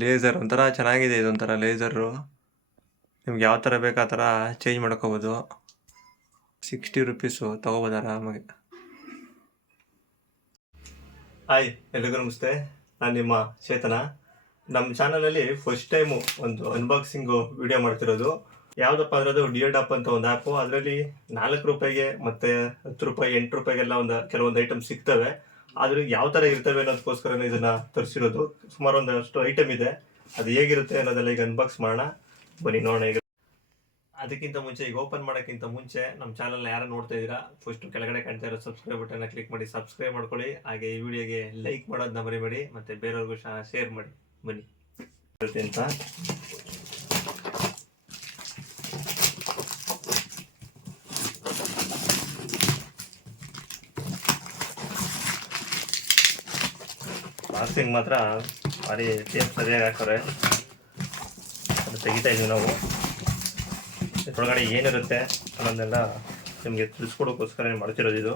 Laser ಒಂಥರ ಚೆನ್ನಾಗಿದೆ. ಇದೊಂಥರ ಲೇಸರು ನಿಮ್ಗೆ ಯಾವ ಥರ ಬೇಕು ಆ ಥರ ಚೇಂಜ್ ಮಾಡ್ಕೋಬೋದು. 60 ರುಪೀಸು ತೊಗೋಬೋದು ಆರಾಮಾಗಿ. ಹಾಯ್, ಎಲ್ರಿಗೂ ನಮಸ್ತೆ. ನಾನು ನಿಮ್ಮ ಚೇತನ. ನಮ್ಮ ಚಾನಲಲ್ಲಿ ಫಸ್ಟ್ ಟೈಮು ಒಂದು ಅನ್ಬಾಕ್ಸಿಂಗು ವಿಡಿಯೋ ಮಾಡ್ತಿರೋದು. ಯಾವುದಪ್ಪ ಅಂದರೆ ಅದು ಡಿಯೋಡಾಪ್ ಅಂತ ಒಂದು ಆ್ಯಪು. ಅದರಲ್ಲಿ 4 ರೂಪಾಯಿಗೆ ಮತ್ತು 10 ರೂಪಾಯಿ 8 ರೂಪಾಯಿಗೆಲ್ಲ ಕೆಲವೊಂದು ಐಟಮ್ ಸಿಗ್ತವೆ. ಆದರೆ ಯಾವ ಥರ ಇರ್ತವೆ ಅನ್ನೋದಕ್ಕೋಸ್ಕರ ಇದನ್ನು ತರಿಸಿರೋದು. ಸುಮಾರು ಒಂದಷ್ಟು ಐಟಮ್ ಇದೆ. ಅದು ಹೇಗಿರುತ್ತೆ ಅನ್ನೋದೆಲ್ಲ ಈಗ ಅನ್ಬಾಕ್ಸ್ ಮಾಡೋಣ, ಬನ್ನಿ ನೋಡೋಣ. ಈಗ ಅದಕ್ಕಿಂತ ಮುಂಚೆ, ಈಗ ಓಪನ್ ಮಾಡೋಕ್ಕಿಂತ ಮುಂಚೆ ನಮ್ಮ ಚಾನಲ್ನ ಯಾರು ನೋಡ್ತಾ ಇದ್ದೀರಾ, ಫಸ್ಟ್ ಕೆಳಗಡೆ ಕಾಣ್ತಾ ಇರೋ ಸಬ್ಸ್ಕ್ರೈಬ್ ಬಟನ್ನ ಕ್ಲಿಕ್ ಮಾಡಿ ಸಬ್ಸ್ಕ್ರೈಬ್ ಮಾಡ್ಕೊಳ್ಳಿ. ಹಾಗೆ ಈ ವಿಡಿಯೋಗೆ ಲೈಕ್ ಮಾಡೋದನ್ನ ಮರಿಬೇಡಿ, ಮತ್ತು ಬೇರೆಯವ್ರಿಗೂ ಶೇರ್ ಮಾಡಿ. ಬನ್ನಿ ಇರುತ್ತೆ ಅಂತ. ಬಾಕ್ಸಿಂಗ್ ಮಾತ್ರ ಭಾರಿ ಟೇಪ್ ಸರಿಯಾಗಿ ಹಾಕೋರೆ. ಅದು ತೆಗಿತಾ ಇದೀವಿ ನಾವು. ಇದ್ರೊಳಗಡೆ ಏನಿರುತ್ತೆ ಅನ್ನೋದನ್ನೆಲ್ಲ ನಿಮಗೆ ತಿಳಿಸ್ಕೊಡೋಕ್ಕೋಸ್ಕರ ಮಾಡ್ತಿರೋದು ಇದು.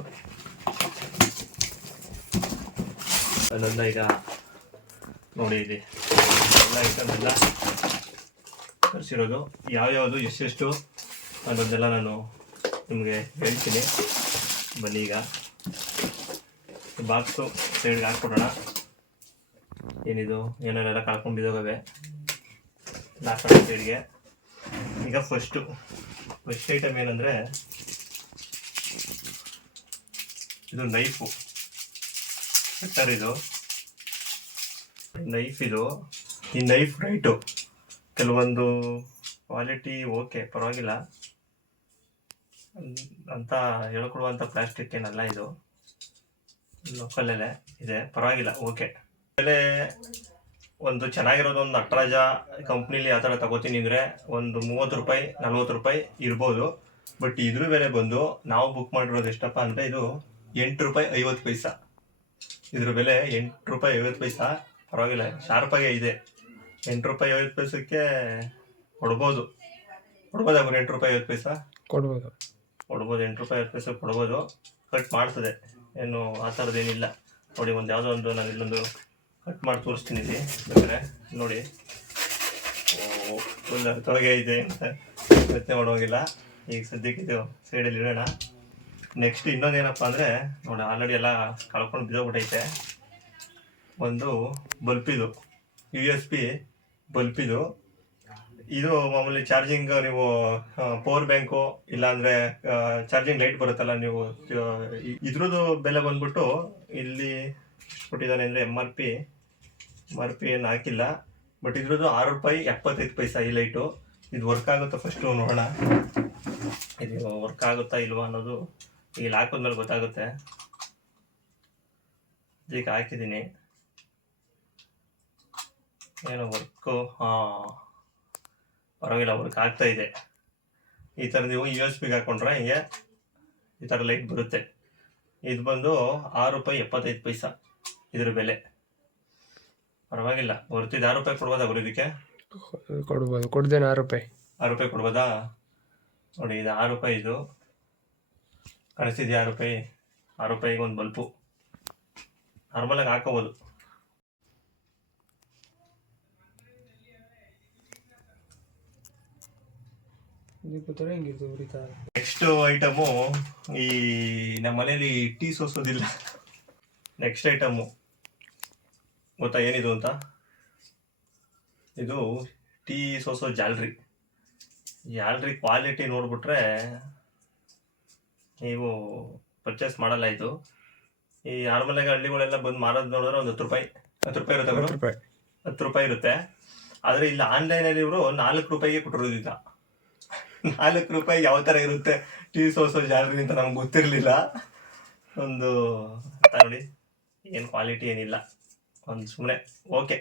ಅದನ್ನ ಈಗ ನೋಡಿ, ಇಲ್ಲಿ ಎಲ್ಲ ಐಟಮ್ ಎಲ್ಲ ತರಿಸಿರೋದು. ಯಾವ್ಯಾವುದು ಎಷ್ಟೆಷ್ಟು ಅನ್ನೋದೆಲ್ಲ ನಾನು ನಿಮಗೆ ಹೇಳ್ತೀನಿ. ಬನ್ನಿ ಈಗ ಬಾಕ್ಸು ಸೈಡ್ಗೆ ಹಾಕ್ಕೊಡೋಣ. ಏನಿದು ಏನೇನೆಲ್ಲ ಕಳ್ಕೊಂಡಿದ್ದಾವೆ ಹಾಕೋಣ ಸೈಡ್ಗೆ. ಈಗ ಫಸ್ಟ್ ಐಟಮ್ ಏನಂದರೆ ಇದು ನೈಫು, ಕಟ್ಟರ್. ಇದು ನೈಫ್. ಈ ನೈಫ್ ರೈಟು ಕೆಲವೊಂದು ಕ್ವಾಲಿಟಿ ಓಕೆ, ಪರವಾಗಿಲ್ಲ ಅಂತ ಹೇಳ್ಕೊಡುವಂಥ ಪ್ಲಾಸ್ಟಿಕ್ ಏನಲ್ಲ. ಇದು ಲೋಕಲಲ್ಲೇ ಇದೆ, ಪರವಾಗಿಲ್ಲ, ಓಕೆ. ಆಮೇಲೆ ಒಂದು ಚೆನ್ನಾಗಿರೋದು, ಒಂದು ನಟರಾಜ ಕಂಪ್ನಿಲಿ ಯಾವ ಥರ ತಗೋತೀನಿ ಅಂದರೆ ಒಂದು 30 ರೂಪಾಯಿ 40 ರೂಪಾಯಿ ಇರ್ಬೋದು. ಬಟ್ ಇದ್ರ ಬೆಲೆ ಬಂದು ನಾವು ಬುಕ್ ಮಾಡಿರೋದು ಎಷ್ಟಪ್ಪ ಅಂದರೆ ಇದು 8 ರೂಪಾಯಿ 50 ಪೈಸಾ. ಇದ್ರ ಬೆಲೆ 8 ರೂಪಾಯಿ 50 ಪೈಸಾ. ಪರವಾಗಿಲ್ಲ, ಶಾರ್ಪಾಗೇ ಇದೆ. 8 ರೂಪಾಯಿ 50 ಪೈಸಕ್ಕೆ ಕೊಡ್ಬೋದು. ಅವರು 8 ರೂಪಾಯಿ 50 ಪೈಸಾ ಕೊಡ್ಬೋದು. 8 ರೂಪಾಯಿ 50 ಪೈಸೆ ಕೊಡ್ಬೋದು. ಕಟ್ ಮಾಡ್ತದೆ, ಏನು ಆ ಥರದ್ದೇನಿಲ್ಲ. ನೋಡಿ, ಒಂದು ಯಾವುದೋ ಒಂದು ನಾನು ಇಲ್ಲೊಂದು ಕಟ್ ಮಾಡಿ ತೋರಿಸ್ತೀನಿ. ಇಲ್ಲಿ ಬೇಕಾದ್ರೆ ನೋಡಿ. ಫುಲ್ ತೊಳಗೆ ಇದೆ ಅಂತ ಪ್ರಯತ್ನ ಮಾಡುವಾಗಿಲ್ಲ. ಈಗ ಸದ್ಯಕ್ಕೆ ಇದು ಸೈಡಲ್ಲಿ ಇಡೋಣ. ನೆಕ್ಸ್ಟ್ ಇನ್ನೊಂದೇನಪ್ಪ ಅಂದರೆ ನೋಡಿ, ಆಲ್ರೆಡಿ ಎಲ್ಲ ಕಳ್ಕೊಂಡು ಬಿದ್ದೋಗ್ಬಿಟ್ಟೈತೆ. ಒಂದು ಬಲ್ಪಿದು USB ಬಲ್ಪಿದು. ಇದು ಮಾಮೂಲಿ ಚಾರ್ಜಿಂಗ್, ನೀವು ಪವರ್ ಬ್ಯಾಂಕು ಇಲ್ಲಾಂದರೆ ಚಾರ್ಜಿಂಗ್ ಲೈಟ್ ಬರುತ್ತಲ್ಲ, ನೀವು ಇದ್ರದ್ದು ಬೆಲೆ ಬಂದ್ಬಿಟ್ಟು ಇಲ್ಲಿ ಕೊಟ್ಟಿದ್ದಾನೆ ಅಂದರೆ MRP ಏನು ಹಾಕಿಲ್ಲ. ಬಟ್ ಇದ್ರದ್ದು 6 ರೂಪಾಯಿ 75 ಪೈಸಾ ಈ ಲೈಟು. ಇದು ವರ್ಕ್ ಆಗುತ್ತಾ ಫಸ್ಟು ನೋಡೋಣ. ಇದು ವರ್ಕ್ ಆಗುತ್ತಾ ಇಲ್ವಾ ಅನ್ನೋದು ಇಲ್ಲಿ ಹಾಕಿದ್ಮೇಲೆ ಗೊತ್ತಾಗುತ್ತೆ. ಇದಕ್ಕೆ ಹಾಕಿದ್ದೀನಿ, ಏನೋ ವರ್ಕು, ಪರವಾಗಿಲ್ಲ, ವರ್ಕ್ ಆಗ್ತಾ ಇದೆ. ಈ ಥರ ನೀವು USB ಹಾಕ್ಕೊಂಡ್ರೆ ಹಿಂಗೆ ಈ ಥರ ಲೈಟ್ ಬರುತ್ತೆ. ಇದು ಬಂದು 6 ರೂಪಾಯಿ 75 ಪೈಸಾ ಇದ್ರ ಬೆಲೆ. ಪರವಾಗಿಲ್ಲ, ಬರ್ತಿದ್ದು. 6 ರೂಪಾಯಿ ಕೊಡ್ಬೋದಾ ಬರೋ ಇದಕ್ಕೆ? ಕೊಡ್ಬೋದು. ಕೊಡ್ದೇನೆ 6 ರೂಪಾಯಿ ಕೊಡ್ಬೋದಾ? ನೋಡಿ, ಇದು 6 ರೂಪಾಯಿ. ಇದು ಕಳಿಸಿದ್ಯಾ 6 ರೂಪಾಯಿ? 6 ರೂಪಾಯಿಗೆ ಒಂದು ಬಲ್ಪು ನಾರ್ಮಲಾಗಿ ಹಾಕೋಬೋದು. ನೆಕ್ಸ್ಟ್ ಐಟಮು, ಈ ನಮ್ಮ ಮನೇಲಿ ಟೀ ಸೋಸೋದಿಲ್ಲ. ನೆಕ್ಸ್ಟ್ ಐಟಮು ಗೊತ್ತಾ ಏನಿದು ಅಂತ? ಇದು ಟೀ ಸೋಸೋ ಜಾಲ್ರಿ ಕ್ವಾಲಿಟಿ ನೋಡ್ಬಿಟ್ರೆ ನೀವು ಪರ್ಚೇಸ್ ಮಾಡಲ್ಲ. ಇದು ಈ ನಾರ್ಮಲಾಗಿ ಹಳ್ಳಿಗಳೆಲ್ಲ ಬಂದು ಮಾರೋದು ನೋಡಿದ್ರೆ ಒಂದು 10 ರೂಪಾಯಿ ಇರುತ್ತೆ. 10 ರೂಪಾಯಿ ಇರುತ್ತೆ. ಆದರೆ ಇಲ್ಲಿ ಆನ್ಲೈನಲ್ಲಿ ಇವರು 4 ರೂಪಾಯಿಗೆ ಕೊಟ್ಟಿರೋದು. ಈಗ 4 ರೂಪಾಯಿ ಯಾವ ಥರ ಇರುತ್ತೆ ಟೀ ಸೋಸೋ ಜಾಲ್ರಿ ಅಂತ ನಮ್ಗೆ ಗೊತ್ತಿರಲಿಲ್ಲ. ಒಂದು ನೋಡಿ, ಏನು ಕ್ವಾಲಿಟಿ ಏನಿಲ್ಲ. ಒಂದು ಸುಮ್ಮನೆ ಓಕೆ,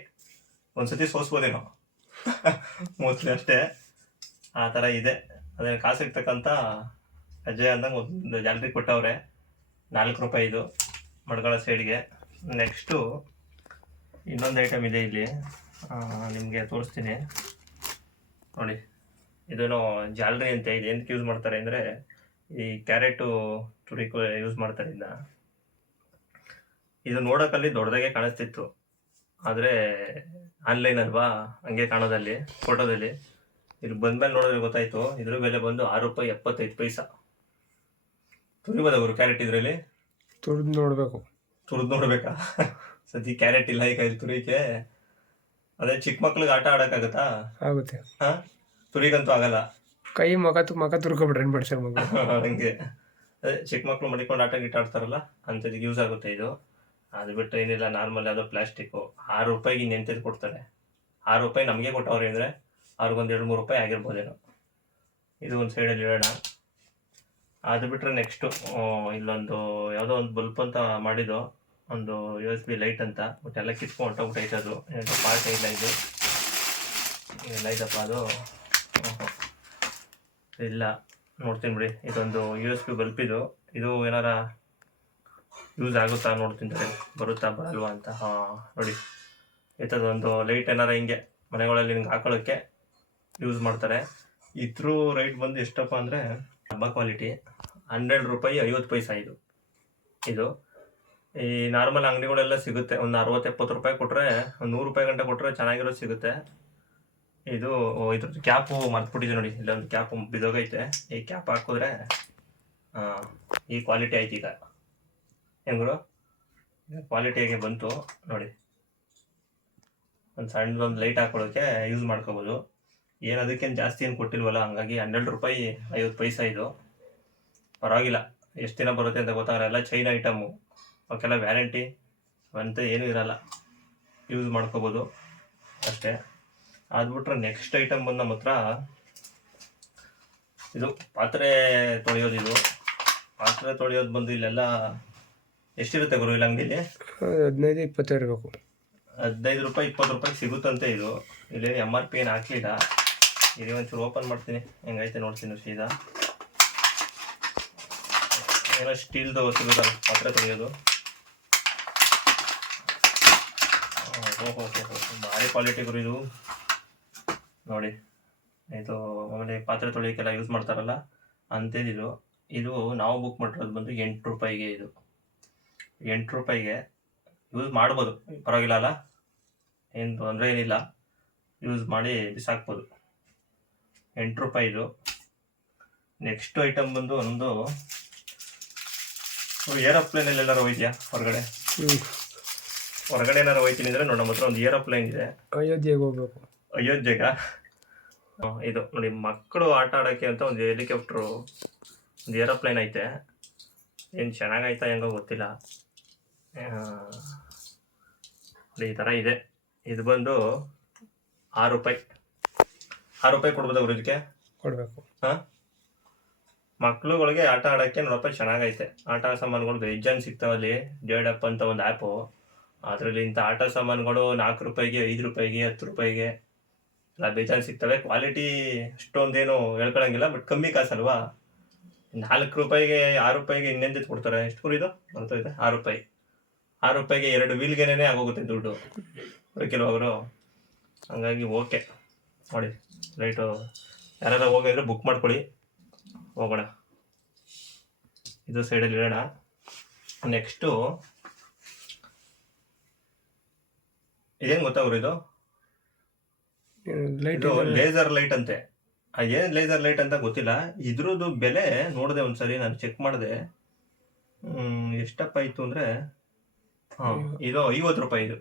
ಒಂದ್ಸತಿ ಸೋಸ್ಬೋದೇನೋ ಮೋಸ್ಟ್ಲಿ, ಅಷ್ಟೇ. ಆ ಥರ ಇದೆ. ಅದೇ ಕಾಸಿರ್ತಕ್ಕಂಥ ಅಜಯ್ ಅಂದಂಗೆ ಒಂದು ಜಾಲ್ರಿ ಕೊಟ್ಟವ್ರೆ. 4 ರೂಪಾಯಿ ಇದು ಮಡ್ಗಳ ಸೈಡ್ಗೆ. ನೆಕ್ಸ್ಟು ಇನ್ನೊಂದು ಐಟಮ್ ಇದೆ ಇಲ್ಲಿ, ನಿಮಗೆ ತೋರಿಸ್ತೀನಿ ನೋಡಿ. ಇದನ್ನು ಜಾಲ್ರಿ ಅಂತ ಇದೆ. ಎಂತಕ್ಕೆ ಯೂಸ್ ಮಾಡ್ತಾರೆ ಅಂದರೆ ಈ ಕ್ಯಾರೆಟು ತುರಿಕೋ ಯೂಸ್ ಮಾಡ್ತಾರೆ. ಇದು ನೋಡೋಕ್ಕಲ್ಲಿ ದೊಡ್ಡದಾಗೆ ಕಾಣಿಸ್ತಿತ್ತು, ಆದರೆ ಆನ್ಲೈನ್ ಅಲ್ವಾ ಹಂಗೆ ಕಾಣೋದಲ್ಲಿ ಫೋಟೋದಲ್ಲಿ. ಇಲ್ಲಿ ಬಂದ್ಮೇಲೆ ನೋಡಿದ್ರೆ ಗೊತ್ತಾಯ್ತು ಇದ್ರ ಬೆಲೆ ಬಂದು ₹6.75. ತುರಿಬೋದ ಅವರು ಕ್ಯಾರೆಟ್ ಇದರಲ್ಲಿ? ತುರಿದು ನೋಡಬೇಕು. ತುರಿದು ನೋಡ್ಬೇಕಾ? ಸದ್ಯ ಕ್ಯಾರೆಟ್ ಇಲ್ಲ ಈಗ ಇಲ್ಲಿ ತುರಿಕೆ. ಅದೇ ಚಿಕ್ಕ ಮಕ್ಳಿಗೆ ಆಟ ಆಡೋಕ್ಕಾಗತ್ತಾ? ಆಗುತ್ತೆ. ಹಾಂ, ತುರಿಗಂತೂ ಆಗಲ್ಲ. ಕೈ ಮಗ ತುರ್ಕೊಬಿಟ್ರೆ ಏನು ಮಾಡ್ತಾರೆ ಮಗ. ಹಂಗೆ ಅದೇ ಚಿಕ್ಕ ಮಕ್ಳು ಮಡಿಕೊಂಡು ಆಟ ಗೀಟ ಆಡ್ತಾರಲ್ಲ ಅಂಥದ್ದಿಗೆ ಯೂಸ್ ಆಗುತ್ತೆ ಇದು. ಅದು ಬಿಟ್ಟು ಏನಿಲ್ಲ, ನಾರ್ಮಲ್ ಯಾವುದೋ ಪ್ಲಾಸ್ಟಿಕ್ಕು. ₹6 ಇನ್ನೆಂತದ್ದು ಕೊಡ್ತಾರೆ. ₹6 ನಮಗೆ ಕೊಟ್ಟವ್ರೆ ಅಂದರೆ ಅವ್ರಿಗೊಂದು ₹2-3 ಆಗಿರ್ಬೋದೇನೋ. ಇದು ಒಂದು ಸೈಡಲ್ಲಿ ಇಡೋಣ. ಅದು ಬಿಟ್ಟರೆ ನೆಕ್ಸ್ಟು ಇಲ್ಲೊಂದು ಯಾವುದೋ ಒಂದು ಬಲ್ಪ್ ಅಂತ ಮಾಡಿದ್ದು, ಒಂದು USB ಲೈಟ್ ಅಂತ. ಬಟ್ ಎಲ್ಲ ಕಿತ್ಕೊಂಡು ಹೊಂಟೋಗ್ಬಿಟ್ಟೈತೆ ಅದು. ಪಾರ್ಟ್ ಇಲ್ಲ ಇದು ಎಲ್ಲ ಇದಪ್ಪ ಅದು. ಇಲ್ಲ ನೋಡ್ತೀನಿ ಬಿಡಿ. ಇದೊಂದು USB ಬಲ್ಪ್ ಇದು. ಇದು ಏನಾರ ಯೂಸ್ ಆಗುತ್ತಾ ನೋಡ್ತೀನಿ ತಡಿ, ಬರುತ್ತಾ ಬರಲ್ವಾ ಅಂತ. ಹಾಂ ನೋಡಿ, ಇಂಥದ್ದೊಂದು ಲೈಟ್ ಏನಾರ ಹಿಂಗೆ ಮನೆಗಳಲ್ಲಿ ಹಿಂಗೆ ಹಾಕೊಳ್ಳೋಕ್ಕೆ ಯೂಸ್ ಮಾಡ್ತಾರೆ. ಇದ್ರ ರೈಟ್ ಬಂದು ಎಷ್ಟಪ್ಪ ಅಂದರೆ ಡಬ್ಬಾ ಕ್ವಾಲಿಟಿ ₹100 50 ಇದು. ಇದು ಈ ನಾರ್ಮಲ್ ಅಂಗಡಿಗಳೆಲ್ಲ ಸಿಗುತ್ತೆ. ಒಂದು ₹60-70 ಕೊಟ್ಟರೆ, ಒಂದು ₹100 ಗಂಟೆ ಕೊಟ್ಟರೆ ಚೆನ್ನಾಗಿರೋದು ಸಿಗುತ್ತೆ. ಇದು ಇದ್ರದ್ದು ಕ್ಯಾಪು ಮರ್ತ್ಬಿಟ್ಟಿದೆ ನೋಡಿ, ಇಲ್ಲೊಂದು ಕ್ಯಾಪು ಬಿದ್ದೋಗೈತೆ. ಈ ಕ್ಯಾಪ್ ಹಾಕಿದ್ರೆ ಈ ಕ್ವಾಲಿಟಿ ಆಯ್ತು. ಈಗ ಹೆಂಗರು ಕ್ವಾಲಿಟಿ ಹೇಗೆ ಬಂತು ನೋಡಿ. ಒಂದು ಸಣ್ಣದೊಂದು ಲೈಟ್ ಹಾಕೊಳ್ಳೋಕ್ಕೆ ಯೂಸ್ ಮಾಡ್ಕೋಬೋದು. ಏನು ಅದಕ್ಕೇನು ಜಾಸ್ತಿ ಏನು ಕೊಟ್ಟಿಲ್ವಲ್ಲ, ಹಂಗಾಗಿ ₹12 50 ಇದು. ಪರವಾಗಿಲ್ಲ, ಎಷ್ಟು ದಿನ ಬರುತ್ತೆ ಅಂತ ಗೊತ್ತಾಗಲ್ಲ. ಎಲ್ಲ ಚೈನಾ ಐಟಮು, ಅವಕ್ಕೆಲ್ಲ ವ್ಯಾರಂಟಿ ಅಂತ ಏನೂ ಇರಲ್ಲ, ಯೂಸ್ ಮಾಡ್ಕೋಬೋದು ಅಷ್ಟೇ. ಅದ್ಬಿಟ್ರೆ ನೆಕ್ಸ್ಟ್ ಐಟಮ್ ಬಂದು ನಮ್ಮ ಹತ್ರ ಇದು ಪಾತ್ರೆ ತೊಳೆಯೋದು. ಇದು ಪಾತ್ರೆ ತೊಳೆಯೋದು ಬಂದು ಇಲ್ಲೆಲ್ಲ ಎಷ್ಟಿರುತ್ತೆ ಗುರು ಇಲ್ಲಿ ಅಂಗಡಿಲಿ? 15-20 ಇರಬೇಕು. ₹15-20 ಸಿಗುತ್ತಂತೆ ಇದು. ಇಲ್ಲಿ MRP ಏನು ಹಾಕಲಿಲ್ಲ. ಇಲ್ಲಿ ಒಂಚೂರು ಓಪನ್ ಮಾಡ್ತೀನಿ, ಹೆಂಗೈತೆ ನೋಡ್ತೀನಿ ಸೀದಾ. ಏನೋ ಸ್ಟೀಲ್ದು ಸಿಗುತ್ತಲ್ಲ ಪಾತ್ರೆ ತೊಳೆಯೋದು. ಓಹೋ ಭಾರಿ ಕ್ವಾಲಿಟಿ ಗುರು ಇದು ನೋಡಿ. ಇದು ಆಮೇಲೆ ಪಾತ್ರೆ ತೊಳೆಯೋಕ್ಕೆಲ್ಲ ಯೂಸ್ ಮಾಡ್ತಾರಲ್ಲ ಅಂಥದ್ದಿದು. ಇದು ನಾವು ಬುಕ್ ಮಾಡಿರೋದು ಬಂದು ₹8. ಇದು ₹8 ಯೂಸ್ ಮಾಡ್ಬೋದು, ಪರವಾಗಿಲ್ಲ ಅಲ್ಲ, ಏನು ತೊಂದರೆ ಏನಿಲ್ಲ, ಯೂಸ್ ಮಾಡಿ ಬಿಸಾಕ್ಬೋದು. ₹8 ಇದು. ನೆಕ್ಸ್ಟ್ ಐಟಮ್ ಬಂದು ಒಂದು ಏರೋಪ್ಲೇನಲ್ಲಿ ಎಲ್ಲಾರು ಹೋಯ್ತೀಯಾ ಹೊರಗಡೆ? ಹೊರಗಡೆ ಏನಾರು ಹೋಯ್ತೀನಿ ಅಂದರೆ ನೋಡಿ, ನಮ್ಮ ಹತ್ರ ಒಂದು ಏರೋಪ್ಲೇನ್ ಇದೆ. ಅಯೋಧ್ಯೆಗೆ ಹೋಗ್ಬೇಕು. ಅಯೋಧ್ಯೆಗ? ಇದು ನೋಡಿ, ಮಕ್ಕಳು ಆಟ ಆಡೋಕ್ಕೆ ಅಂತ ಒಂದು ಹೆಲಿಕಾಪ್ಟ್ರು, ಒಂದು ಏರೋಪ್ಲೇನ್ ಐತೆ. ಏನು ಚೆನ್ನಾಗೈತಾ ಹೆಂಗೋ ಗೊತ್ತಿಲ್ಲ. ಈ ಥರ ಇದೆ. ಇದು ಬಂದು ₹6 ಕೊಡ್ಬೋದು ಅವರು ಇದಕ್ಕೆ? ಕೊಡಬೇಕು. ಹಾಂ, ಮಕ್ಳುಗಳಿಗೆ ಆಟ ಆಡೋಕ್ಕೆ ನೋಡಪ್ಪ ಚೆನ್ನಾಗೈತೆ. ಆಟ ಸಾಮಾನುಗಳು ಬೇಜಾನ್ ಸಿಗ್ತಾವಲ್ಲಿ. ಜೇಡಪ್ ಅಂತ ಒಂದು ಆ್ಯಪು, ಅದರಲ್ಲಿ ಇಂಥ ಆಟ ಸಾಮಾನುಗಳು ₹4, ₹5, ₹10 ಎಲ್ಲ ಬೇಜಾನ್ ಸಿಗ್ತವೆ. ಕ್ವಾಲಿಟಿ ಅಷ್ಟೊಂದೇನು ಹೇಳ್ಕೊಳಂಗಿಲ್ಲ, ಬಟ್ ಕಮ್ಮಿ ಕಾಸಲ್ವಾ. ₹4 ₹6 ಇನ್ನೆಂದಿದ್ದು ಕೊಡ್ತಾರೆ. ಎಷ್ಟು ಕೂರಿ ಇದು ಬರ್ತೈತೆ? ₹6 2 ವೀಲ್ಗೆನೇ ಆಗೋಗುತ್ತೆ ದುಡ್ಡು ಕೆಲವರು. ಹಂಗಾಗಿ ಓಕೆ ನೋಡಿ, ರೈಟು. ಯಾರು ಹೋಗಿದ್ರೆ ಬುಕ್ ಮಾಡ್ಕೊಳ್ಳಿ, ಹೋಗೋಣ. ಇದು ಸೈಡಲ್ಲಿ ಇಡೋಣ. ನೆಕ್ಸ್ಟು ಇದೇನು ಗೊತ್ತಾ ಅವರು? ಇದು ಲೇಸರ್ ಲೈಟ್ ಅಂತೆ. ಏನು ಲೇಸರ್ ಲೈಟ್ ಅಂತ ಗೊತ್ತಿಲ್ಲ. ಇದ್ರದ್ದು ಬೆಲೆ ನೋಡಿದೆ ಒಂದ್ಸರಿ, ನಾನು ಚೆಕ್ ಮಾಡಿದೆ. ಎಷ್ಟಪ್ಪ ಇತ್ತು ಅಂದರೆ, ಹಾಂ, ಇದು ₹50 ಇದು.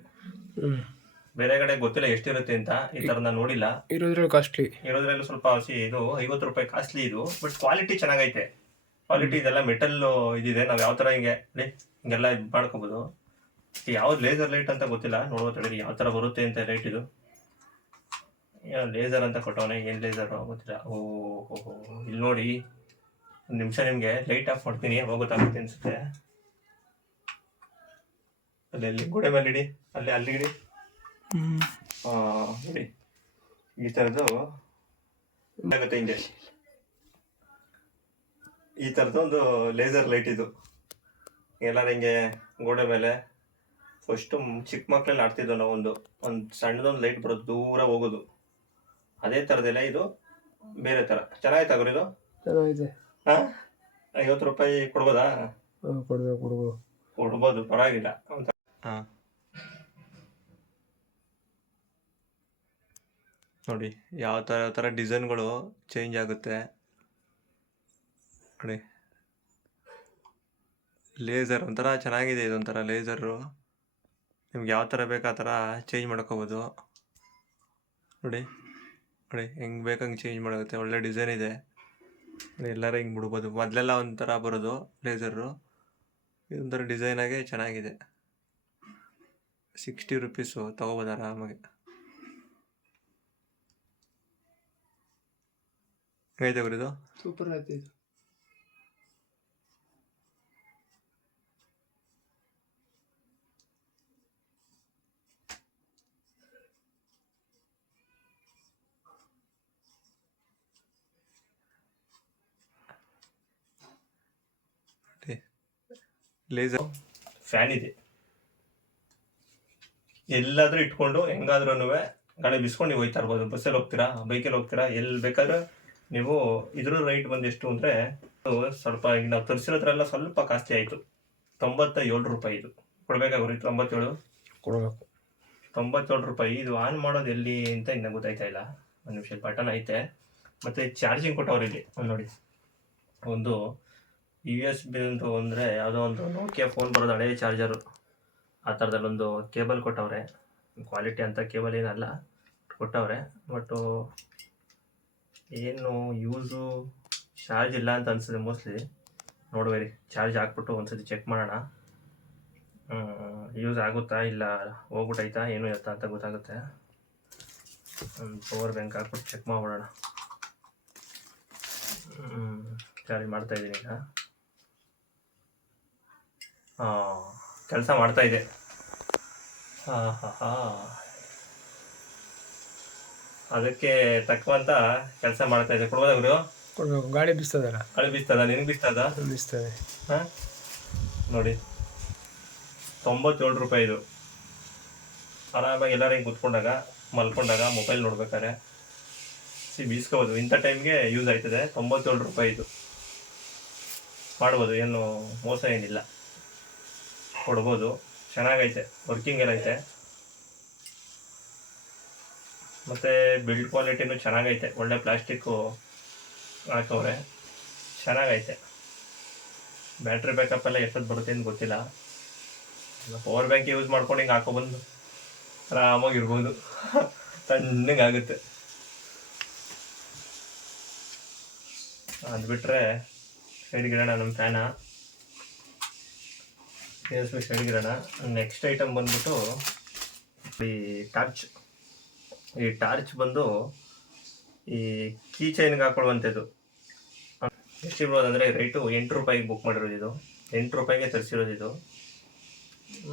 ಬೇರೆ ಕಡೆ ಗೊತ್ತಿಲ್ಲ ಎಷ್ಟಿರುತ್ತೆ ಅಂತ, ಈ ಥರ ನಾನು ನೋಡಿಲ್ಲ. ಇರೋದ್ರಲ್ಲಿ ಸ್ವಲ್ಪ ಇದು ₹50 ಕಾಸ್ಟ್ಲಿ ಇದು. ಬಟ್ ಕ್ವಾಲಿಟಿ ಚೆನ್ನಾಗೈತೆ. ಕ್ವಾಲಿಟಿ ಇದೆಲ್ಲ ಮೆಟಲ್ ಇದಿದೆ. ನಾವು ಯಾವ ಥರ ಹಿಂಗೆಲ್ಲ ಇದು ಮಾಡ್ಕೋಬೋದು. ಯಾವ್ದು ಲೇಸರ್ ಲೈಟ್ ಅಂತ ಗೊತ್ತಿಲ್ಲ, ನೋಡುವ ತಡೆಗೆ ಯಾವ ಥರ ಬರುತ್ತೆ ಅಂತ ಲೈಟ್. ಇದು ಏನೋ ಲೇಸರ್ ಅಂತ ಕೊಟ್ಟವನೇ, ಏನು ಲೇಸರು ಗೊತ್ತಿಲ್ಲ. ಓಹೋ, ಇಲ್ಲಿ ನೋಡಿ, ಒಂದು ನಿಮಿಷ ನಿಮಗೆ ಲೈಟ್ ಆಫ್ ಮಾಡ್ತೀನಿ, ಅವಾಗ ಗೊತ್ತಾಗುತ್ತೆ ಅನಿಸುತ್ತೆ. ಅಲ್ಲಿ ಗೋಡೆ ಮೇಲೆ ಇಡಿ, ಅಲ್ಲಿ ಇಡಿ. ನೋಡಿ, ಈ ಥರದ್ದು ಆಗುತ್ತೆ ಹಿಂಗೆ. ಈ ಥರದ್ದು ಒಂದು ಲೇಸರ್ ಲೈಟ್ ಇದು. ಎಲ್ಲಾರು ಹಿಂಗೆ ಗೋಡೆ ಮೇಲೆ ಫಸ್ಟು ಚಿಕ್ಕ ಮಕ್ಕಳಲ್ಲಿ ಆಡ್ತಿದ್ದೋ ನಾವು. ಒಂದು ಸಣ್ಣದೊಂದು ಲೈಟ್ ಬರೋದು, ದೂರ ಹೋಗೋದು. ಅದೇ ಥರದೆಲ್ಲ ಇದು ಬೇರೆ ಥರ. ಚೆನ್ನಾಗಿತ್ತು ಇದು? ಚೆನ್ನಾಗಿದೆ. ಹಾಂ, ₹50 ಕೊಡ್ಬೋದಾ? ಕೊಡ್ಬೋದು, ಪರವಾಗಿಲ್ಲ. ಹಾಂ, ನೋಡಿ ಯಾವ ಥರ ಡಿಸೈನ್ಗಳು ಚೇಂಜ್ ಆಗುತ್ತೆ ನೋಡಿ. ಲೇಸರ್ ಒಂಥರ ಚೆನ್ನಾಗಿದೆ, ಇದೊಂಥರ ಲೇಸರು. ನಿಮ್ಗೆ ಯಾವ ಥರ ಬೇಕು ಆ ಥರ ಚೇಂಜ್ ಮಾಡ್ಕೋಬೋದು ನೋಡಿ. ನೋಡಿ ಹೆಂಗೆ ಬೇಕಂಗೆ ಚೇಂಜ್ ಮಾಡೋಗುತ್ತೆ, ಒಳ್ಳೆ ಡಿಸೈನ್ ಇದೆ ನೋಡಿ. ಎಲ್ಲರೂ ಹಿಂಗೆ ಬಿಡ್ಬೋದು. ಮೊದಲೆಲ್ಲ ಒಂಥರ ಬರೋದು ಲೇಸರು, ಇದೊಂಥರ ಡಿಸೈನಾಗೆ ಚೆನ್ನಾಗಿದೆ. 60 ರುಪೀಸು ತೊಗೋಬೋದು ಆರಾಮಾಗಿ. ಹೇಗಿದೆ ಗುರು ಇದು? ಸೂಪರ್ ಆಯ್ತು ಇದು. ಲೇಸರ್ ಫ್ಯಾನ್ ಇದೆ, ಎಲ್ಲಾದ್ರೂ ಇಟ್ಕೊಂಡು ಹೆಂಗಾದ್ರೂ ಗಾಳಿ ಬಿಸ್ಕೊಂಡು ನೀವು ಹೋಗ್ತಾ ಇರ್ಬೋದು. ಬಸ್ಸಲ್ಲಿ ಹೋಗ್ತೀರಾ, ಬೈಕಲ್ಲಿ ಹೋಗ್ತೀರಾ, ಎಲ್ಲಿ ಬೇಕಾದ್ರೆ ನೀವು. ಇದ್ರ ರೈಟ್ ಬಂದು ಎಷ್ಟು ಅಂದರೆ ಸ್ವಲ್ಪ ಈಗ ನಾವು ತರಿಸಿರೋದ್ರೆಲ್ಲ ಸ್ವಲ್ಪ ಕಾಸ್ಟ್ಲಿ ಆಯಿತು. 97 ರೂಪಾಯಿ ಇದು ಕೊಡ್ಬೇಕಾಗ್ರಿ. 97 ಕೊಡಬೇಕು. 97 ರೂಪಾಯಿ. ಇದು ಆನ್ ಮಾಡೋದು ಎಲ್ಲಿ ಅಂತ ಇನ್ನೂ ಗೊತ್ತಾಯ್ತಾ ಇಲ್ಲ. ಒಂದು ನಿಮಿಷ, ಬಟನ್ ಐತೆ ಮತ್ತು ಚಾರ್ಜಿಂಗ್ ಕೊಟ್ಟವ್ರು ಇಲ್ಲಿ ನೋಡಿ. ಒಂದು USB ಅಂತ ಅಂದರೆ ಯಾವುದೋ ಒಂದು ನೋಕಿಯಾ ಫೋನ್ ಬರೋದು, ಹಳೆ ಚಾರ್ಜರು ಆ ಥರದಲ್ಲೊಂದು ಕೇಬಲ್ ಕೊಟ್ಟವ್ರೆ. ಕ್ವಾಲಿಟಿ ಅಂತ ಕೇಬಲ್ ಏನಲ್ಲ ಕೊಟ್ಟವ್ರೆ, ಬಟ್ಟು ಏನು ಯೂಸು ಚಾರ್ಜ್ ಇಲ್ಲ ಅಂತ ಅನಿಸ್ತದೆ ಮೋಸ್ಟ್ಲಿ. ನೋಡ್ಬೇಡಿ, ಚಾರ್ಜ್ ಹಾಕ್ಬಿಟ್ಟು ಒಂದ್ಸತಿ ಚೆಕ್ ಮಾಡೋಣ. ಯೂಸ್ ಆಗುತ್ತಾ ಇಲ್ಲ ಹೋಗ್ಬಿಟ್ಟೈತಾ ಏನು ಎತ್ತ ಅಂತ ಗೊತ್ತಾಗುತ್ತೆ. ಪವರ್ ಬ್ಯಾಂಕ್ ಹಾಕ್ಬಿಟ್ಟು ಚೆಕ್ ಮಾಡ್ಬಿಡೋಣ. ಚಾರ್ಜ್ ಮಾಡ್ತಾಯಿದ್ದೀನಿ ಈಗ. ಕೆಲಸ ಮಾಡ್ತಾಯಿದೆ. ಅದಕ್ಕೆ ತಕ್ಕಂತ ಕೆಲಸ ಮಾಡ್ತಾಯಿದೆ. ಕೊಡ್ಬೋದವ್ರು? ಕೊಡಬೇಕು. ಗಾಳಿ ಬಿಸ್ತದಲ್ಲ? ಗಾಳಿ ಬೀಸ್ತದ? ನಿನಗೆ ಬೀಸ್ತದ? ಬಿಸ್ತದೆ. ಹಾಂ ನೋಡಿ, 97 ರೂಪಾಯಿ ಇದು. ಆರಾಮಾಗಿ ಎಲ್ಲರೂ ಹಿಂಗೆ ಕೂತ್ಕೊಂಡಾಗ, ಮಲ್ಕೊಂಡಾಗ, ಮೊಬೈಲ್ ನೋಡ್ಬೇಕಾದ್ರೆ ಬೀಸ್ಕೋಬೋದು. ಇಂಥ ಟೈಮ್ಗೆ ಯೂಸ್ ಆಯ್ತದೆ. 97 ರೂಪಾಯಿ ಇದು ಮಾಡ್ಬೋದು, ಏನು ಮೋಸ ಏನಿಲ್ಲ, ಕೊಡ್ಬೋದು. ಚೆನ್ನಾಗೈತೆ, ವರ್ಕಿಂಗ್ ಎಲ್ಲ ಐತೆ, ಮತ್ತು ಬಿಲ್ಡ್ ಕ್ವಾಲಿಟಿನೂ ಚೆನ್ನಾಗೈತೆ. ಒಳ್ಳೆ ಪ್ಲಾಸ್ಟಿಕ್ಕು ಹಾಕವ್ರೆ, ಚೆನ್ನಾಗೈತೆ. ಬ್ಯಾಟ್ರಿ ಬ್ಯಾಕಪ್ ಎಲ್ಲ ಎಷ್ಟೊತ್ತು ಬರುತ್ತೆ ಅಂತ ಗೊತ್ತಿಲ್ಲ. ಪವರ್ ಬ್ಯಾಂಕ್ ಯೂಸ್ ಮಾಡ್ಕೊಂಡು ಹಿಂಗೆ ಹಾಕೊಬಂದು ಆರಾಮಾಗಿರ್ಬೋದು. ತಣ್ಣಗಾಗುತ್ತೆ. ಅದು ಬಿಟ್ಟರೆ ಸೈಡ್ಗಿರೋಣ ನಮ್ಮ ಫ್ಯಾನ, ಸೈಡ್ಗಿರೋಣ. ನೆಕ್ಸ್ಟ್ ಐಟಮ್ ಬಂದ್ಬಿಟ್ಟು ಈ ಟಾರ್ಚ್. ಈ ಟಾರ್ಚ್ ಬಂದು ಈ ಕೀ ಚೈನ್ಗೆ ಹಾಕೊಳ್ಳುವಂಥದ್ದು. ಎಷ್ಟು ಇರ್ಬೋದು ಅಂದರೆ ರೇಟು 8 ರೂಪಾಯಿಗೆ ಬುಕ್ ಮಾಡಿರೋದು ಇದು. 8 ರೂಪಾಯಿಗೆ ತರಿಸಿರೋದು ಇದು.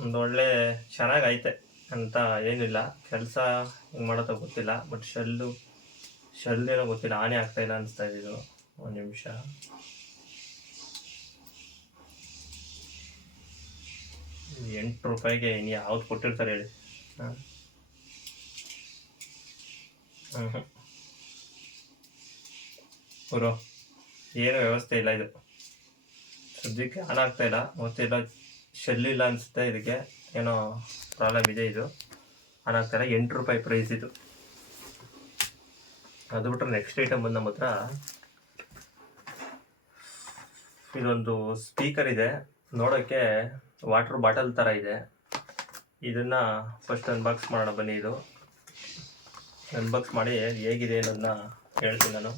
ಒಂದು ಒಳ್ಳೆ ಚೆನ್ನಾಗೈತೆ ಅಂತ ಏನಿಲ್ಲ. ಕೆಲಸ ಹಿಂಗೆ ಮಾಡೋದು ಗೊತ್ತಿಲ್ಲ, ಬಟ್ ಶೆಲ್ಲೇನೋ ಗೊತ್ತಿಲ್ಲ, ಆನೆ ಆಗ್ತಾಯಿಲ್ಲ ಅನಿಸ್ತಾ ಇದೆ ಇದು. ಒಂದು ನಿಮಿಷ, ₹8 ಇನ್ನು ಯಾವ್ದು ಕೊಟ್ಟಿರ್ತಾರೆ ಹೇಳಿ? ಬರೋ ಏನು ವ್ಯವಸ್ಥೆ ಇಲ್ಲ ಇದು ಸದ್ಯಕ್ಕೆ. ಆನ್ ಆಗ್ತಾ ಇಲ್ಲ, ಗೊತ್ತಿಲ್ಲ, ಶೆಲ್ಲಿಲ್ಲ ಅನಿಸುತ್ತೆ. ಇದಕ್ಕೆ ಏನೋ ಪ್ರಾಬ್ಲಮ್ ಇದೆ. ಇದು ಆನ್ ಆಗ್ತಾಯಿಲ್ಲ. ₹8 ಪ್ರೈಸ್ ಇದು. ಅದು ಬಿಟ್ಟರೆ ನೆಕ್ಸ್ಟ್ ಐಟಮ್ ಬಂದು ನಮ್ಮ ಹತ್ರ ಇದೊಂದು ಸ್ಪೀಕರ್ ಇದೆ. ನೋಡೋಕ್ಕೆ ವಾಟರ್ ಬಾಟಲ್ ಥರ ಇದೆ. ಇದನ್ನು ಫಸ್ಟ್ ಅನ್ಬಾಕ್ಸ್ ಮಾಡೋಣ ಬನ್ನಿ. ಇದು ಅನ್ಬಾಕ್ಸ್ ಮಾಡಿ ಹೇಗಿದೆ ಅನ್ನೋದನ್ನ ಹೇಳ್ತೀನಿ ನಾನು.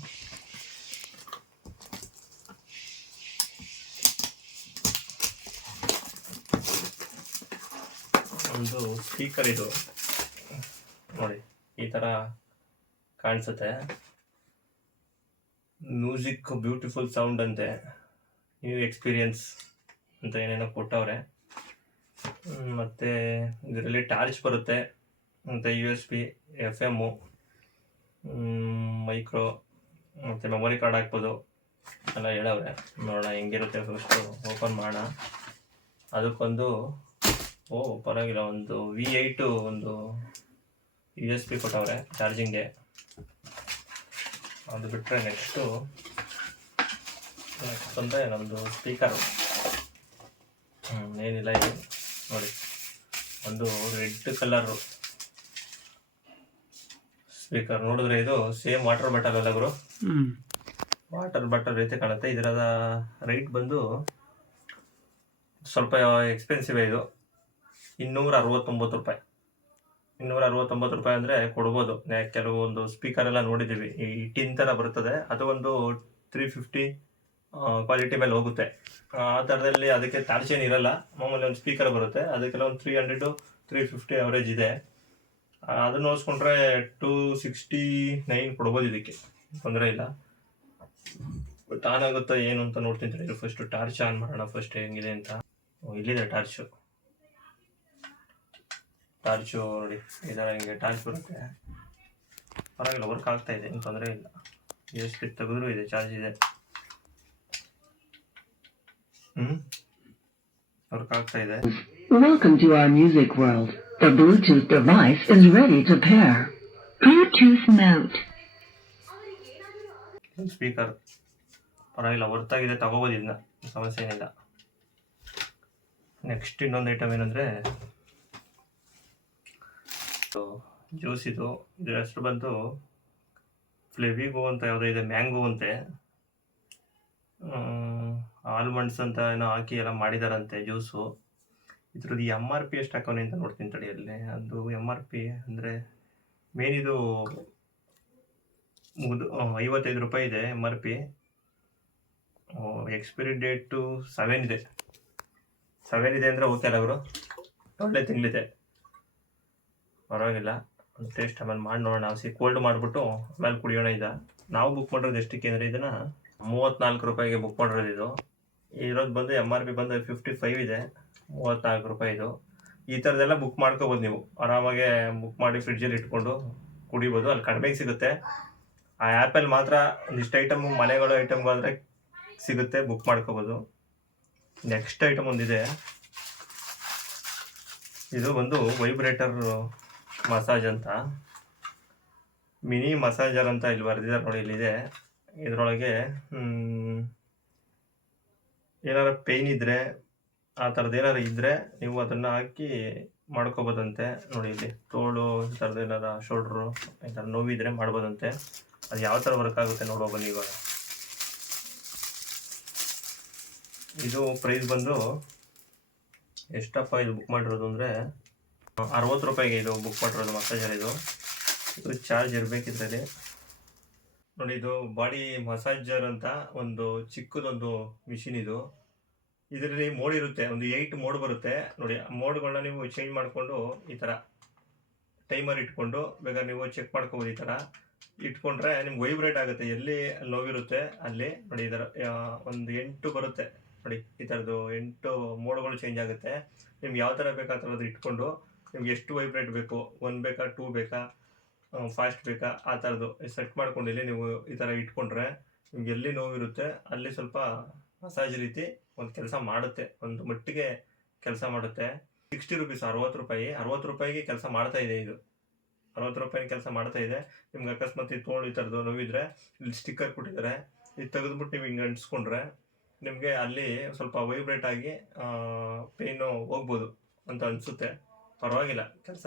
ಒಂದು ಸ್ಪೀಕರ್ ಇದು ನೋಡಿ, ಈ ಥರ ಕಾಣಿಸುತ್ತೆ. ಮ್ಯೂಸಿಕ್ ಬ್ಯೂಟಿಫುಲ್ ಸೌಂಡ್ ಅಂತೆ, ನ್ಯೂ ಎಕ್ಸ್ಪೀರಿಯನ್ಸ್ ಅಂತ ಏನೇನೋ ಕೊಟ್ಟವ್ರೆ. ಮತ್ತು ಇದರಲ್ಲಿ ಟಾರ್ಚ್ ಬರುತ್ತೆ, ಮತ್ತು USB, FM, ಮೈಕ್ರೋ, ಮತ್ತು ಮೆಮೊರಿ ಕಾರ್ಡ್ ಹಾಕ್ಬೋದು ಎಲ್ಲ ಹೇಳವ್ರೆ. ನೋಡೋಣ ಹೆಂಗಿರುತ್ತೆ. ಫಸ್ಟು ಓಪನ್ ಮಾಡೋಣ. ಅದಕ್ಕೊಂದು ಪರವಾಗಿಲ್ಲ, ಒಂದು V8 ಒಂದು USB ಕೊಟ್ಟವ್ರೆ ಚಾರ್ಜಿಂಗ್ಗೆ. ಅದು ಬಿಟ್ಟರೆ ನೆಕ್ಸ್ಟ್ ಅಂದರೆ ನಮ್ಮದು ಸ್ಪೀಕರು. ಏನಿಲ್ಲ, ಇದು ನೋಡಿ, ಒಂದು ರೆಡ್ ಕಲರು ಸ್ಪೀಕರ್ ನೋಡಿದ್ರೆ ಇದು ಸೇಮ್ ವಾಟರ್ ಬಾಟಲ್ ಅಲ್ಲ ಗುರು, ವಾಟರ್ ಬಾಟಲ್ ರೀತಿ ಕಾಣುತ್ತೆ. ಇದರದ ರೈಟ್ ಬಂದು ಸ್ವಲ್ಪ ಎಕ್ಸ್ಪೆನ್ಸಿವ್ ಇದು, 269 ರೂಪಾಯಿ. 269 ರೂಪಾಯಿ ಅಂದರೆ ಕೊಡ್ಬೋದು. ಕೆಲವೊಂದು ಸ್ಪೀಕರ್ ಎಲ್ಲ ನೋಡಿದ್ದೀವಿ, ಈ ಟಿನ್ ಥರ ಬರ್ತದೆ, ಅದು ಒಂದು 350 ಕ್ವಾಲಿಟಿ ಮೇಲೆ ಹೋಗುತ್ತೆ. ಆ ಥರದಲ್ಲಿ ಅದಕ್ಕೆ ಚಾರ್ಜ್ ಏನು ಇರಲ್ಲ, ಮಾಮೂಲಿ ಒಂದು ಸ್ಪೀಕರ್ ಬರುತ್ತೆ, ಅದಕ್ಕೆಲ್ಲ ಒಂದು 300 to 350 ಅವರೇಜ್ ಇದೆ. ಅದನ್ನು ನೋಡಿಸ್ಕೊಂಡ್ರೆ 269 ಕೊಡ್ಬೋದು, ಇದಕ್ಕೆ ತೊಂದರೆ ಇಲ್ಲ. ಬಟ್ ಆನ್ ಆಗುತ್ತಾ ಏನು ಅಂತ ನೋಡ್ತೀನಿ. ಫಸ್ಟ್ ಟಾರ್ಚ್ ಆನ್ ಮಾಡೋಣ ಫಸ್ಟ್ ಹೆಂಗಿದೆ ಅಂತ. ಇಲ್ಲಿದೆ ಟಾರ್ಚು ನೋಡಿ, ಇದರ ಹಿಂಗೆ ಟಾರ್ಚ್ ಬರುತ್ತೆ, ಪರವಾಗಿಲ್ಲ, ವರ್ಕ್ ಆಗ್ತಾ ಇದೆ, ಏನು ತೊಂದರೆ ಇಲ್ಲ. ಎಷ್ಟು ತೆಗೆದ್ರೂ ಇದೆ, ಚಾರ್ಜ್ ಇದೆ, ವರ್ಕ್ ಆಗ್ತಾ ಇದೆ. Welcome to our music world. The Bluetooth device is ready to pair. Bluetooth mode. Speaker ಪರವಾಗಿಲ್ಲ, ವರ್ಕ್ ಆಗಿದೆ, ತಗೋಬೋದು, ಇದನ್ನ ಸಮಸ್ಯೆ ಏನಿಲ್ಲ. ನೆಕ್ಸ್ಟ್ ಇನ್ನೊಂದು ಐಟಮ್ ಏನಂದರೆ ಜ್ಯೂಸ್. ಇದ್ರ ಹೆಸರು ಬಂದು ಫ್ಲೆವಿಗೋ ಅಂತ ಯಾವುದೋ ಇದೆ, ಮ್ಯಾಂಗೋ ಅಂತೆ, ಆಲ್ಮಂಡ್ಸ್ ಅಂತ ಏನೋ ಹಾಕಿ ಎಲ್ಲ ಮಾಡಿದಾರಂತೆ ಜ್ಯೂಸು. ಇದ್ರದ್ದು MRP ಎಷ್ಟು ಹಾಕೋನೆ ಅಂತ ನೋಡ್ತೀನಿ ತಡಿಯಲ್ಲಿ. ಅದು MRP ಅಂದರೆ ಮೇನ್ ಇದು 55 ರೂಪಾಯಿ ಇದೆ MRP. ಎಕ್ಸ್ಪೈರಿ ಡೇಟು 7 ಇದೆ ಅಂದರೆ ಓಕೆ ಅಲ್ಲ ಅವರು, ಒಳ್ಳೆ ತಿಂಗಳಿದೆ, ಪರವಾಗಿಲ್ಲ. ಒಂದು ಟೇಸ್ಟ್ ಆಮೇಲೆ ಮಾಡಿ ನೋಡೋಣ. ನಾವು ಕೋಲ್ಡ್ ಮಾಡಿಬಿಟ್ಟು ಆಮೇಲೆ ಕುಡಿಯೋಣ. ನಾವು ಬುಕ್ ಮಾಡಿರೋದು ಎಷ್ಟಕ್ಕೆ ಅಂದರೆ ಇದನ್ನು 34 ರೂಪಾಯಿಗೆ ಬುಕ್ ಮಾಡಿರೋದು. ಇರೋದು ಬಂದು MRP ಬಂದು 55 ಇದೆ, 34 ರೂಪಾಯಿ ಇದು. ಈ ಥರದ್ದೆಲ್ಲ ಬುಕ್ ಮಾಡ್ಕೋಬೋದು ನೀವು, ಆರಾಮಾಗೆ ಬುಕ್ ಮಾಡಿ ಫ್ರಿಡ್ಜಲ್ಲಿ ಇಟ್ಕೊಂಡು ಕುಡಿಬೋದು. ಅಲ್ಲಿ ಕಡಿಮೆಗೆ ಸಿಗುತ್ತೆ. ಆ ಆ್ಯಪಲ್ಲಿ ಮಾತ್ರ ಒಂದಿಷ್ಟು ಐಟಮ್ ಮನೆಗಳು ಐಟಮ್ಗಾದರೆ ಸಿಗುತ್ತೆ, ಬುಕ್ ಮಾಡ್ಕೋಬೋದು. ನೆಕ್ಸ್ಟ್ ಐಟಮ್ ಒಂದಿದೆ, ಇದು ಒಂದು ವೈಬ್ರೇಟರ್ ಮಸಾಜ್ ಅಂತ, ಮಿನಿ ಮಸಾಜರ್ ಅಂತ ಇಲ್ಲಿ ಬರೆದಿದ್ದಾರೆ ನೋಡಿ, ಇಲ್ಲಿದೆ. ಇದರೊಳಗೆ ಏನಾರ ಪೇಯ್ನ್ ಇದ್ದರೆ, ಆ ಥರದ್ದು ಏನಾರು ಇದ್ದರೆ ನೀವು ಅದನ್ನು ಹಾಕಿ ಮಾಡ್ಕೋಬೋದಂತೆ. ನೋಡಿ ಇಲ್ಲಿ ತೋಳು ಈ ಥರದ್ದು ಏನಾರ ಶೋಲ್ಡ್ರು ಈ ಥರ ನೋವಿದ್ರೆ ಮಾಡ್ಬೋದಂತೆ. ಅದು ಯಾವ ಥರ ವರ್ಕ್ ಆಗುತ್ತೆ ನೋಡುವ ಬನ್ನಿ. ಇವಾಗ ಇದು ಪ್ರೈಸ್ ಬಂದು ಎಷ್ಟಪ್ಪ ಇದು ಬುಕ್ ಮಾಡಿರೋದು ಅಂದರೆ 60 ರೂಪಾಯಿಗೆ ಇದು ಬುಕ್ ಮಾಡಿರೋದು ಮಸಾಜರ್. ಇದು ಚಾರ್ಜ್ ಇರಬೇಕಿದ್ರಲ್ಲಿ ನೋಡಿ. ಇದು ಬಾಡಿ ಮಸಾಜರ್ ಅಂತ ಒಂದು ಚಿಕ್ಕದೊಂದು ಮಿಷಿನ್ ಇದು. ಇದರಲ್ಲಿ ಮೋಡ್ ಇರುತ್ತೆ, ಒಂದು 8 ಮೋಡ್ ಬರುತ್ತೆ ನೋಡಿ. ಆ ಮೋಡ್ಗಳನ್ನ ನೀವು ಚೇಂಜ್ ಮಾಡಿಕೊಂಡು ಈ ಥರ ಟೈಮರ್ ಇಟ್ಕೊಂಡು ಬೇಕಾದ್ರೆ ನೀವು ಚೆಕ್ ಮಾಡ್ಕೋಬೋದು. ಈ ಥರ ಇಟ್ಕೊಂಡ್ರೆ ನಿಮ್ಗೆ ವೈಬ್ರೇಟ್ ಆಗುತ್ತೆ, ಎಲ್ಲಿ ನೋವಿರುತ್ತೆ ಅಲ್ಲಿ ನೋಡಿ. ಈ ಥರ ಒಂದು 8 ಬರುತ್ತೆ ನೋಡಿ. ಈ ಥರದ್ದು 8 ಮೋಡ್ಗಳು ಚೇಂಜ್ ಆಗುತ್ತೆ. ನಿಮ್ಗೆ ಯಾವ ಥರ ಬೇಕು ಆ ಥರದ್ದು ಇಟ್ಕೊಂಡು ನಿಮ್ಗೆ ಎಷ್ಟು ವೈಬ್ರೇಟ್ ಬೇಕು, 1 ಬೇಕಾ 2 ಬೇಕಾ ಫಾಸ್ಟ್ ಬೇಕಾ ಆ ಥರದ್ದು ಸೆಟ್ ಮಾಡ್ಕೊಂಡಿಲ್ಲಿ ನೀವು ಈ ಥರ ಇಟ್ಕೊಂಡ್ರೆ ನಿಮ್ಗೆ ಎಲ್ಲಿ ನೋವಿರುತ್ತೆ ಅಲ್ಲಿ ಸ್ವಲ್ಪ ಮಸಾಜ್ ರೀತಿ ಒಂದು ಕೆಲಸ ಮಾಡುತ್ತೆ, ಒಂದು ಮಟ್ಟಿಗೆ ಕೆಲಸ ಮಾಡುತ್ತೆ. 60 ರೂಪೀಸ್, 60 ರೂಪಾಯಿ. 60 ರೂಪಾಯಿಗೆ ಕೆಲಸ ಮಾಡ್ತಾ ಇದೆ ಇದು. 60 ರೂಪಾಯಿ ಕೆಲಸ ಮಾಡ್ತಾ ಇದೆ. ನಿಮ್ಗೆ ಅಕಸ್ಮಾತ್ ಈ ತೋಳು ಈ ಥರದ್ದು ನೋವಿದ್ರೆ ಇಲ್ಲಿ ಸ್ಟಿಕ್ಕರ್ ಕೊಟ್ಟಿದ್ದಾರೆ, ಇದು ತೆಗೆದ್ಬಿಟ್ಟು ನೀವು ಹಿಂಗೆ ಅಂಟಿಸ್ಕೊಂಡ್ರೆ ನಿಮಗೆ ಅಲ್ಲಿ ಸ್ವಲ್ಪ ವೈಬ್ರೇಟ್ ಆಗಿ ಪೇಯ್ನು ಹೋಗ್ಬೋದು ಅಂತ ಅನಿಸುತ್ತೆ. ಪರವಾಗಿಲ್ಲ, ಕೆಲಸ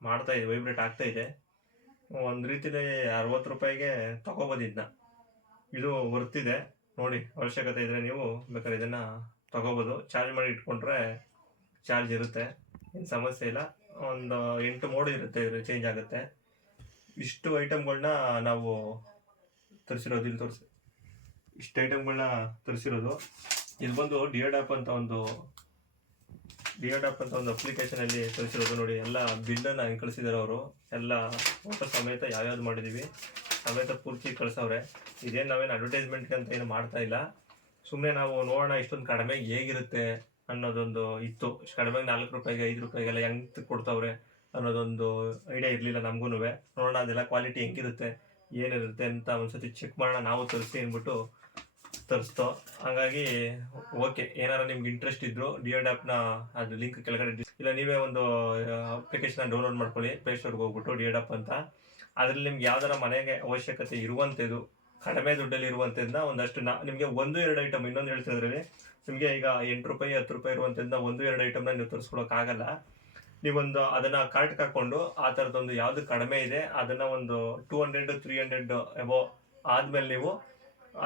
ಮಾಡ್ತಾ ಇದೆ, ವೈಬ್ರೇಟ್ ಆಗ್ತಾ ಇದೆ. ಒಂದು ರೀತಿಲಿ 60 ರೂಪಾಯಿಗೆ ತಗೋಬೋದು ಇದನ್ನ. ಇದು ವರ್ತಿದೆ ನೋಡಿ. ಅವಶ್ಯಕತೆ ಇದ್ದರೆ ನೀವು ಬೇಕಾದ್ರೆ ಇದನ್ನು ತಗೋಬೋದು. ಚಾರ್ಜ್ ಮಾಡಿ ಇಟ್ಕೊಂಡ್ರೆ ಚಾರ್ಜ್ ಇರುತ್ತೆ, ಏನು ಸಮಸ್ಯೆ ಇಲ್ಲ. ಒಂದು 8 ಮೋಡ್ ಇರುತ್ತೆ, ಇದು ಚೇಂಜ್ ಆಗುತ್ತೆ. ಇಷ್ಟು ಐಟಮ್ಗಳನ್ನ ನಾವು ತರಿಸಿರೋದು, ಇಲ್ಲಿ ತೋರಿಸಿ. ಇಷ್ಟು ಐಟಮ್ಗಳನ್ನ ತರಿಸಿರೋದು. ಇದು ಬಂದು ಡಿಯೋಡಾಪ್ ಅಂತ ಒಂದು ಅಪ್ಲಿಕೇಶನಲ್ಲಿ ತರಿಸಿರೋದು ನೋಡಿ. ಎಲ್ಲ ಬಿಲ್ಲನ್ನು ಹಿಂಗೆ ಕಳಿಸಿದ್ದಾರೆ ಅವರು, ಎಲ್ಲ ಫೋಟೋ ಸಮೇತ ಯಾವ್ಯಾವ್ದು ಮಾಡಿದ್ದೀವಿ ಸಮೇತ ಪೂರ್ತಿ ಕಳಿಸವ್ರೆ. ಇದೇನು ನಾವೇನು ಅಡ್ವರ್ಟೈಸ್ಮೆಂಟ್ಗೆ ಅಂತ ಏನು ಮಾಡ್ತಾ ಇಲ್ಲ, ಸುಮ್ಮನೆ ನಾವು ನೋಡೋಣ ಇಷ್ಟೊಂದು ಕಡಿಮೆಗೆ ಹೇಗಿರುತ್ತೆ ಅನ್ನೋದೊಂದು ಇತ್ತು. ಕಡಿಮೆಗೆ 4 ರೂಪಾಯಿಗೆ 5 ರೂಪಾಯಿಗೆಲ್ಲ ಹೆಂಗೆ ಕೊಡ್ತಾವ್ರೆ ಅನ್ನೋದೊಂದು ಐಡಿಯಾ ಇರಲಿಲ್ಲ ನಮಗೂ. ನೋಡೋಣ ಅದೆಲ್ಲ ಕ್ವಾಲಿಟಿ ಹೆಂಗಿರುತ್ತೆ ಏನಿರುತ್ತೆ ಅಂತ ಒಂದ್ಸತಿ ಚೆಕ್ ಮಾಡೋಣ ನಾವು ತರಿಸಿ ಅಂದ್ಬಿಟ್ಟು ತರಿಸ್ತೋ. ಹಾಗಾಗಿ ಓಕೆ, ಏನಾರ ನಿಮ್ಗೆ ಇಂಟ್ರೆಸ್ಟ್ ಇದ್ರು ಡಿಯೋಡಾಪ್ನ ಅದು ಲಿಂಕ್ ಕೆಳಗಡೆ ಇಲ್ಲ, ನೀವೇ ಒಂದು ಅಪ್ಲಿಕೇಶನ್ ಡೌನ್ಲೋಡ್ ಮಾಡ್ಕೊಳ್ಳಿ ಪ್ಲೇಸ್ಟೋರ್ಗೆ ಹೋಗ್ಬಿಟ್ಟು ಡಿಯೋಡಾಪ್ ಅಂತ. ಅದರಲ್ಲಿ ನಿಮ್ಗೆ ಯಾವ್ದಾರ ಮನೆಗೆ ಅವಶ್ಯಕತೆ ಇರುವಂಥದ್ದು ಕಡಿಮೆ ದುಡ್ಡಲ್ಲಿ ಇರುವಂಥದ್ದನ್ನ ಒಂದಷ್ಟು ನಿಮಗೆ 1-2 ಐಟಮ್, ಇನ್ನೊಂದು ಹೇಳ್ತಿದ್ರಲ್ಲಿ ನಿಮಗೆ ಈಗ 8 ರೂಪಾಯಿ 10 ರೂಪಾಯಿ ಇರುವಂಥದ್ದನ್ನ 1-2 ಐಟಮ್ನ ನೀವು ತರಿಸ್ಕೊಳಕ್ಕಾಗಲ್ಲ. ನೀವೊಂದು ಅದನ್ನ ಕಾರ್ಟ್ಗೆ ಹಾಕೊಂಡು ಆ ಥರದೊಂದು ಯಾವ್ದು ಕಡಿಮೆ ಇದೆ ಅದನ್ನ ಒಂದು 200 300 ಎಬೋ ಆದ್ಮೇಲೆ ನೀವು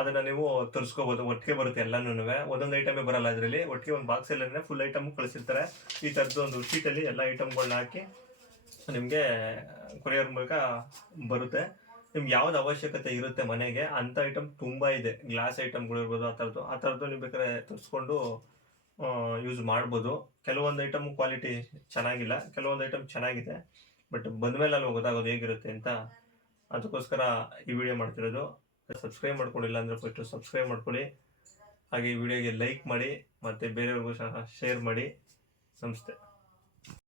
ಅದನ್ನ ನೀವು ತರಿಸ್ಕೋಬಹುದು. ಒಟ್ಟಿಗೆ ಬರುತ್ತೆ ಎಲ್ಲಾನು, ಒಂದೊಂದು ಐಟಮೇ ಬರಲ್ಲ ಅದರಲ್ಲಿ, ಒಟ್ಟಿಗೆ ಒಂದು ಬಾಕ್ಸ್ ಎಲ್ಲ ಫುಲ್ ಐಟಮ್ ಕಳಿಸಿರ್ತಾರೆ. ಈ ಥರದ್ದು ಒಂದು ಶೀಟಲ್ಲಿ ಎಲ್ಲ ಐಟಮ್ಗಳನ್ನ ಹಾಕಿ ನಿಮಗೆ ಕೊರಿಯರ್ ಮೂಲಕ ಬರುತ್ತೆ. ನಿಮ್ಗೆ ಯಾವ್ದು ಅವಶ್ಯಕತೆ ಇರುತ್ತೆ ಮನೆಗೆ ಅಂತ ಐಟಮ್ ತುಂಬಾ ಇದೆ. ಗ್ಲಾಸ್ ಐಟಮ್ಗಳು ಇರ್ಬೋದು, ಆ ಥರದ್ದು ನೀವು ಬೇಕಾದ್ರೆ ತರಿಸ್ಕೊಂಡು ಯೂಸ್ ಮಾಡ್ಬೋದು. ಕೆಲವೊಂದು ಐಟಮ್ ಕ್ವಾಲಿಟಿ ಚೆನ್ನಾಗಿಲ್ಲ, ಕೆಲವೊಂದು ಐಟಮ್ ಚೆನ್ನಾಗಿದೆ. ಬಟ್ ಬಂದ್ಮೇಲೆ ಅಲ್ವಾ ಗೊತ್ತಾಗೋದು ಹೇಗಿರುತ್ತೆ ಅಂತ. ಅದಕ್ಕೋಸ್ಕರ ಈ ವಿಡಿಯೋ ಮಾಡ್ತಿರೋದು. ಸಬ್ಸ್ಕ್ರೈಬ್ ಮಾಡ್ಕೊಂಡಿಲ್ಲ ಅಂದರೆ ಫಸ್ಟ್ ಸಬ್ಸ್ಕ್ರೈಬ್ ಮಾಡ್ಕೊಳ್ಳಿ. ಹಾಗೆ ಈ ವಿಡಿಯೋಗೆ ಲೈಕ್ ಮಾಡಿ ಮತ್ತು ಬೇರೆಯವ್ರಿಗೂ ಸಹ ಶೇರ್ ಮಾಡಿ. ನಮಸ್ತೆ.